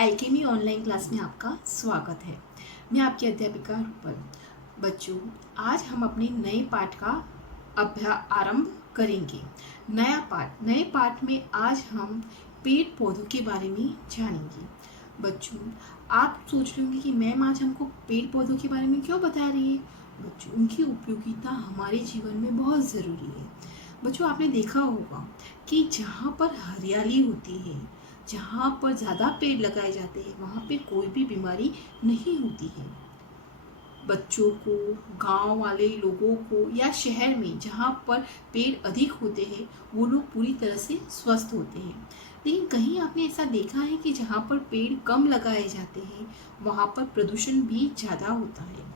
Alchemy online class में आपका स्वागत है। मैं आपकी अध्यापिका रूपल। बच्चों, आज हम अपने नए पाठ का आरंभ करेंगे। नए पाठ में आज हम पेड़ पौधों के बारे में जानेंगे। बच्चों, आप सोच रहे होंगे कि मैम आज हमको पेड़ पौधों के बारे में क्यों बता रही है। बच्चों, उनकी उपयोगिता हमारे जीवन में बहुत ज़रूरी है। बच्चों, आपने देखा होगा कि जहाँ पर हरियाली होती है, जहाँ पर ज़्यादा पेड़ लगाए जाते हैं, वहाँ पे कोई भी बीमारी नहीं होती है। बच्चों को, गांव वाले लोगों को या शहर में जहाँ पर पेड़ अधिक होते हैं, वो लोग पूरी तरह से स्वस्थ होते हैं। लेकिन कहीं आपने ऐसा देखा है कि जहाँ पर पेड़ कम लगाए जाते हैं, वहाँ पर प्रदूषण भी ज़्यादा होता है।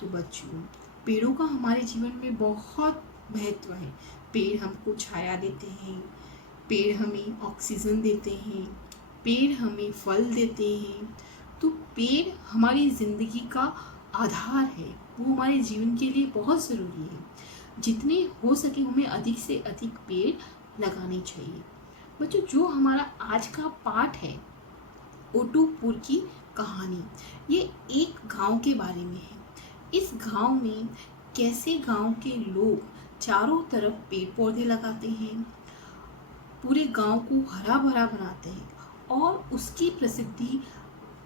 तो बच्चों, पेड़ों का हमारे जीवन में बहुत महत्व है। पेड़ हमको छाया देते हैं, पेड़ हमें ऑक्सीजन देते हैं, पेड़ हमें फल देते हैं। तो पेड़ हमारी ज़िंदगी का आधार है, वो हमारे जीवन के लिए बहुत ज़रूरी है। जितने हो सके हमें अधिक से अधिक पेड़ लगाने चाहिए। बच्चों, जो हमारा आज का पाठ है, ओटूपुर की कहानी, ये एक गांव के बारे में है। इस गांव में कैसे गांव के लोग चारों तरफ पेड़ पौधे लगाते हैं, पूरे गांव को हरा भरा बनाते हैं और उसकी प्रसिद्धि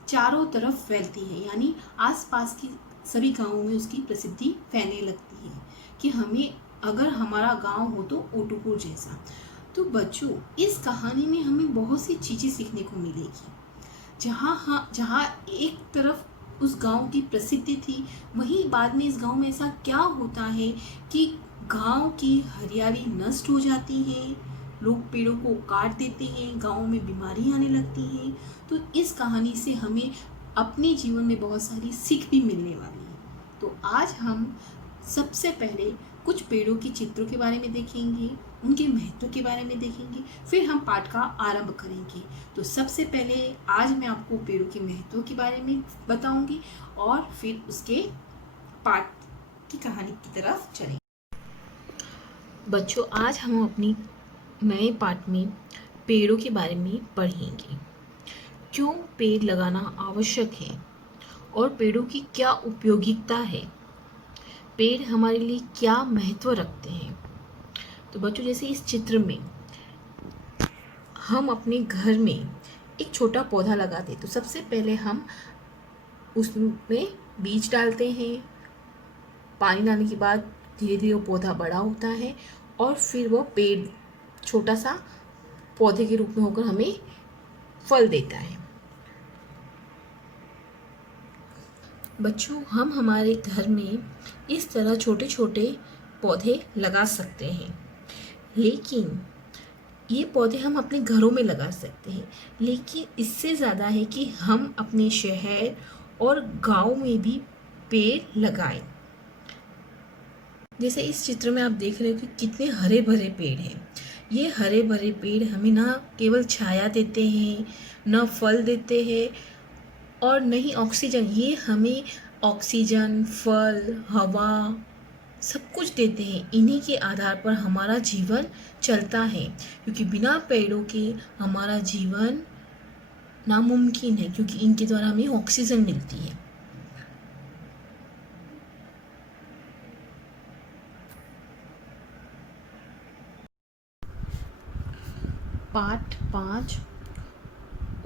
चारों तरफ फैलती है। यानी आसपास की सभी गांवों में उसकी प्रसिद्धि फैलने लगती है कि हमें अगर हमारा गांव हो तो ओटूपुर जैसा। तो बच्चों, इस कहानी में हमें बहुत सी चीज़ें सीखने को मिलेगी। जहाँ एक तरफ उस गांव की प्रसिद्धि थी, वहीं बाद में इस गांव में ऐसा क्या होता है कि गांव की हरियाली नष्ट हो जाती है, लोग पेड़ों को काट देते हैं, गांव में बीमारी आने लगती है। तो इस कहानी से हमें अपने जीवन में बहुत सारी सीख भी मिलने वाली है। तो आज हम सबसे पहले कुछ पेड़ों की चित्रों के बारे में देखेंगे, उनके महत्व के बारे में देखेंगे, फिर हम पाठ का आरंभ करेंगे। तो सबसे पहले आज मैं आपको पेड़ों के महत्व के बारे में बताऊंगी और फिर उसके पाठ की कहानी की तरफ चलेंगे। बच्चों, आज हम अपनी नए पाठ में पेड़ों के बारे में पढ़ेंगे। क्यों पेड़ लगाना आवश्यक है और पेड़ों की क्या उपयोगिता है, पेड़ हमारे लिए क्या महत्व रखते हैं। तो बच्चों, जैसे इस चित्र में हम अपने घर में एक छोटा पौधा लगाते हैं, तो सबसे पहले हम उसमें बीज डालते हैं। पानी डालने के बाद धीरे धीरे वो पौधा बड़ा होता है और फिर वो पेड़ छोटा सा पौधे के रूप में होकर हमें फल देता है। बच्चों, हम हमारे घर में इस तरह छोटे छोटे पौधे लगा सकते हैं, लेकिन ये पौधे हम अपने घरों में लगा सकते हैं। लेकिन इससे ज़्यादा है कि हम अपने शहर और गांव में भी पेड़ लगाएं। जैसे इस चित्र में आप देख रहे हो कि कितने हरे भरे पेड़ हैं। ये हरे भरे पेड़ हमें ना केवल छाया देते हैं, न फल देते हैं और न ही ऑक्सीजन। ये हमें ऑक्सीजन, फल, हवा सब कुछ देते हैं। इन्हीं के आधार पर हमारा जीवन चलता है, क्योंकि बिना पेड़ों के हमारा जीवन नामुमकिन है, क्योंकि इनके द्वारा हमें ऑक्सीजन मिलती है। पाठ 5,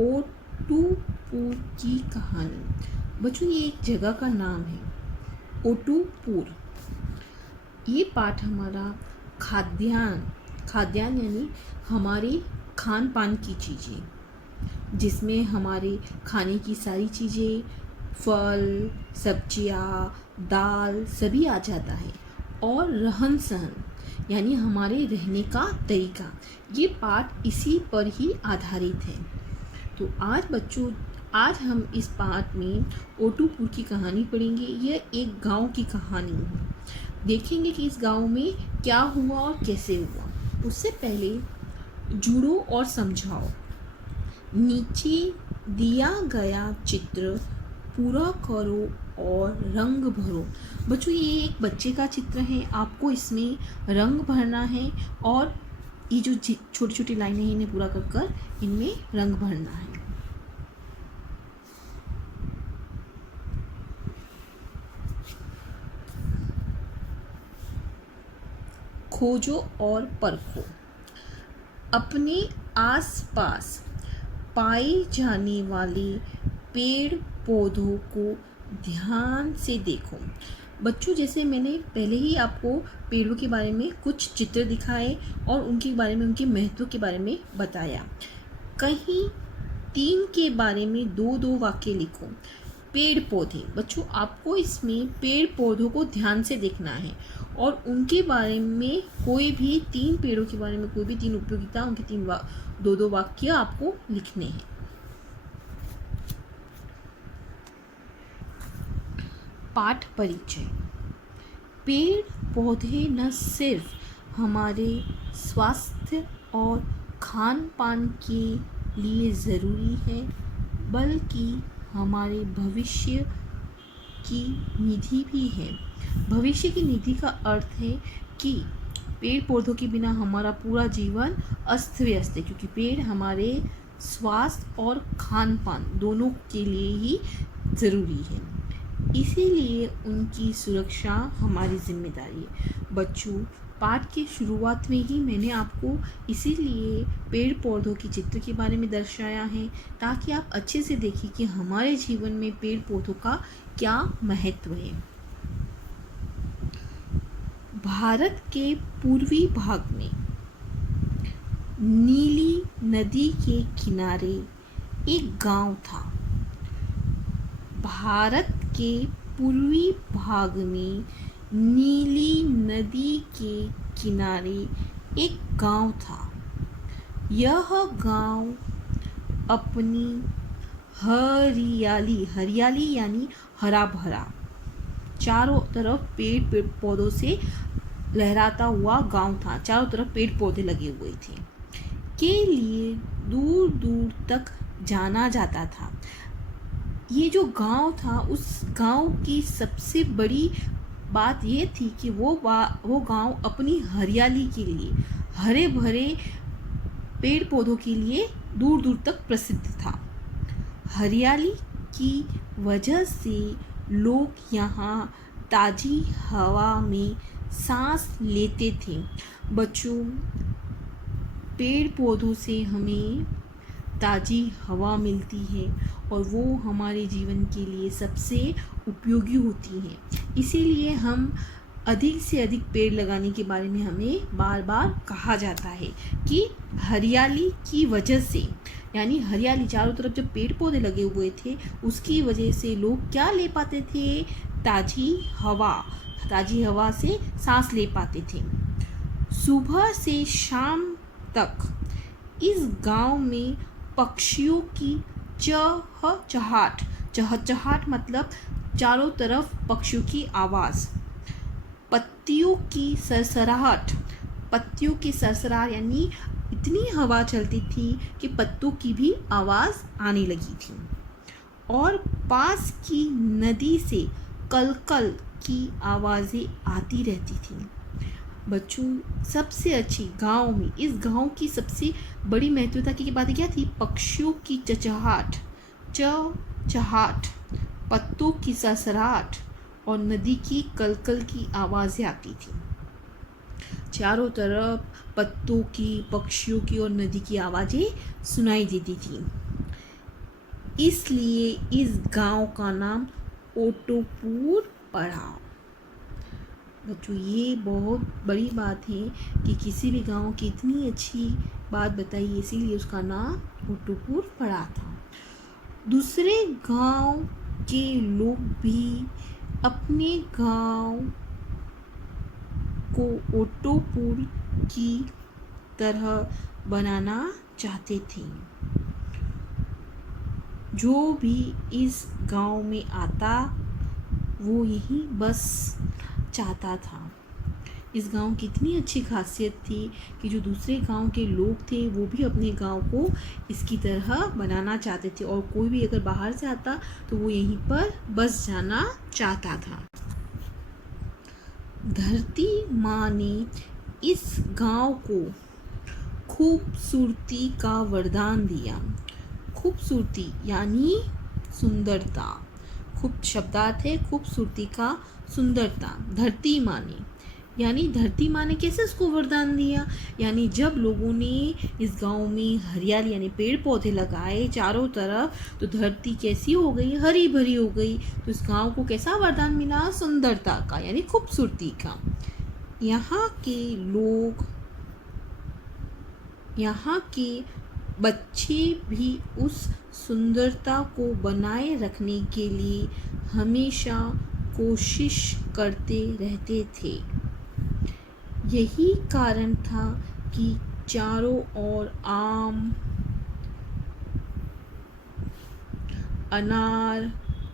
ओटूपुर की कहानी। बच्चों, ये एक जगह का नाम है, ओटूपुर। ये पाठ हमारा खाद्यान्न यानी हमारी खान पान की चीज़ें, जिसमें हमारे खाने की सारी चीज़ें, फल, सब्जियाँ, दाल सभी आ जाता है। और रहन सहन यानी हमारे रहने का तरीका, ये पाठ इसी पर ही आधारित है। तो आज बच्चों, आज हम इस पाठ में ओटूपुर की कहानी पढ़ेंगे। यह एक गांव की कहानी है। देखेंगे कि इस गांव में क्या हुआ और कैसे हुआ। उससे पहले जुड़ो और समझाओ। नीचे दिया गया चित्र पूरा करो और रंग भरो। बच्चों, ये एक बच्चे का चित्र है, आपको इसमें रंग भरना है और ये जो छोटी छोटी लाइनें हैं इन्हें पूरा कर कर इनमें रंग भरना है। खोजो और परखो। अपने आसपास पाए जाने वाले पेड़ पौधों को ध्यान से देखो। बच्चों, जैसे मैंने पहले ही आपको पेड़ों के बारे में कुछ चित्र दिखाए और उनके बारे में, उनके महत्व के बारे में बताया। कहीं 3 के बारे में 2-2 वाक्य लिखो। पेड़ पौधे, बच्चों आपको इसमें पेड़ पौधों को ध्यान से देखना है और उनके बारे में कोई भी 3 पेड़ों के बारे में कोई भी 3 उपयोगिता, उनके 2-2 वाक्य आपको लिखने हैं। पाठ परिचय। पेड़ पौधे न सिर्फ हमारे स्वास्थ्य और खान पान के लिए ज़रूरी है, बल्कि हमारे भविष्य की निधि भी है। भविष्य की निधि का अर्थ है कि पेड़ पौधों के बिना हमारा पूरा जीवन अस्त व्यस्त है, क्योंकि पेड़ हमारे स्वास्थ्य और खान पान दोनों के लिए ही ज़रूरी है। इसीलिए उनकी सुरक्षा हमारी जिम्मेदारी है। बच्चों, पाठ के शुरुआत में ही मैंने आपको इसीलिए पेड़ पौधों के चित्र के बारे में दर्शाया है, ताकि आप अच्छे से देखिए कि हमारे जीवन में पेड़ पौधों का क्या महत्व है। भारत के पूर्वी भाग में नीली नदी के किनारे एक गांव था। भारत के पूर्वी भाग में नीली नदी के किनारे एक गांव था। यह गांव अपनी हरियाली यानी हरा भरा, चारों तरफ पेड़ पौधों से लहराता हुआ गांव था। चारों तरफ पेड़ पौधे लगे हुए थे, के लिए दूर दूर तक जाना जाता था। ये जो गांव था, उस गांव की सबसे बड़ी बात ये थी कि वो गांव अपनी हरियाली के लिए, हरे भरे पेड़ पौधों के लिए दूर दूर तक प्रसिद्ध था। हरियाली की वजह से लोग यहाँ ताज़ी हवा में सांस लेते थे। बच्चों, पेड़ पौधों से हमें ताज़ी हवा मिलती है और वो हमारे जीवन के लिए सबसे उपयोगी होती है। इसीलिए हम अधिक से अधिक पेड़ लगाने के बारे में हमें बार बार कहा जाता है कि हरियाली की वजह से, यानी हरियाली चारों तरफ जब पेड़ पौधे लगे हुए थे, उसकी वजह से लोग क्या ले पाते थे? ताज़ी हवा से सांस ले पाते थे। सुबह से शाम तक इस गांव में पक्षियों की चहचहाट मतलब चारों तरफ पक्षियों की आवाज़, पत्तियों की सरसराहट यानी इतनी हवा चलती थी कि पत्तों की भी आवाज़ आने लगी थी। और पास की नदी से कलकल की आवाज़ें आती रहती थीं। बच्चों, सबसे अच्छी गांव में, इस गांव की सबसे बड़ी महत्वता की बात क्या थी? पक्षियों की चहचहाट, पत्तों की सरसराहट और नदी की कलकल की आवाज़ें आती थी। चारों तरफ पत्तों की, पक्षियों की और नदी की आवाज़ें सुनाई देती थी। इसलिए इस गांव का नाम ओटोपुर पड़ा। बच्चों, ये बहुत बड़ी बात है कि किसी भी गांव की इतनी अच्छी बात बताई, इसीलिए उसका नाम ओटोपुर पड़ा था। दूसरे गांव के लोग भी अपने गांव को ओटोपुर की तरह बनाना चाहते थे। जो भी इस गांव में आता, वो यही बस चाहता था। इस गांव की इतनी अच्छी खासियत थी कि जो दूसरे गांव के लोग थे, वो भी अपने गांव को इसकी तरह बनाना चाहते थे, और कोई भी अगर बाहर से आता तो वो यहीं पर बस जाना चाहता था। धरती माँ ने इस गांव को खूबसूरती का वरदान दिया। खूबसूरती यानी सुंदरता, खूब शब्दार्थ है खूबसूरती का सुंदरता। धरती माँ ने यानी धरती माँ ने कैसे उसको वरदान दिया, यानी जब लोगों ने इस गांव में हरियाली यानी पेड़ पौधे लगाए चारों तरफ, तो धरती कैसी हो गई, हरी भरी हो गई। तो इस गांव को कैसा वरदान मिला, सुंदरता का यानी खूबसूरती का। यहाँ के लोग, यहाँ के बच्चे भी उस सुंदरता को बनाए रखने के लिए हमेशा कोशिश करते रहते थे। यही कारण था कि चारों ओर आम, अनार,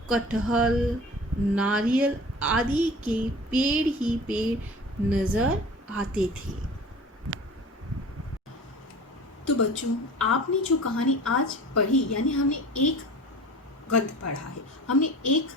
कटहल, नारियल आदि के पेड़ ही पेड़ नजर आते थे। तो बच्चों, आपने जो कहानी आज पढ़ी, यानी हमने एक गद्य पढ़ा है, हमने एक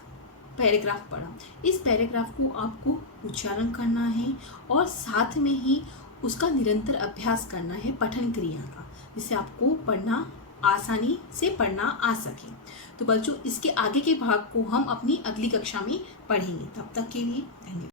पैराग्राफ पढ़ा। इस पैराग्राफ को आपको उच्चारण करना है और साथ में ही उसका निरंतर अभ्यास करना है पठन क्रिया का, जिससे आपको पढ़ना आसानी से पढ़ना आ सके। तो बच्चों, इसके आगे के भाग को हम अपनी अगली कक्षा में पढ़ेंगे। तब तक के लिए धन्यवाद।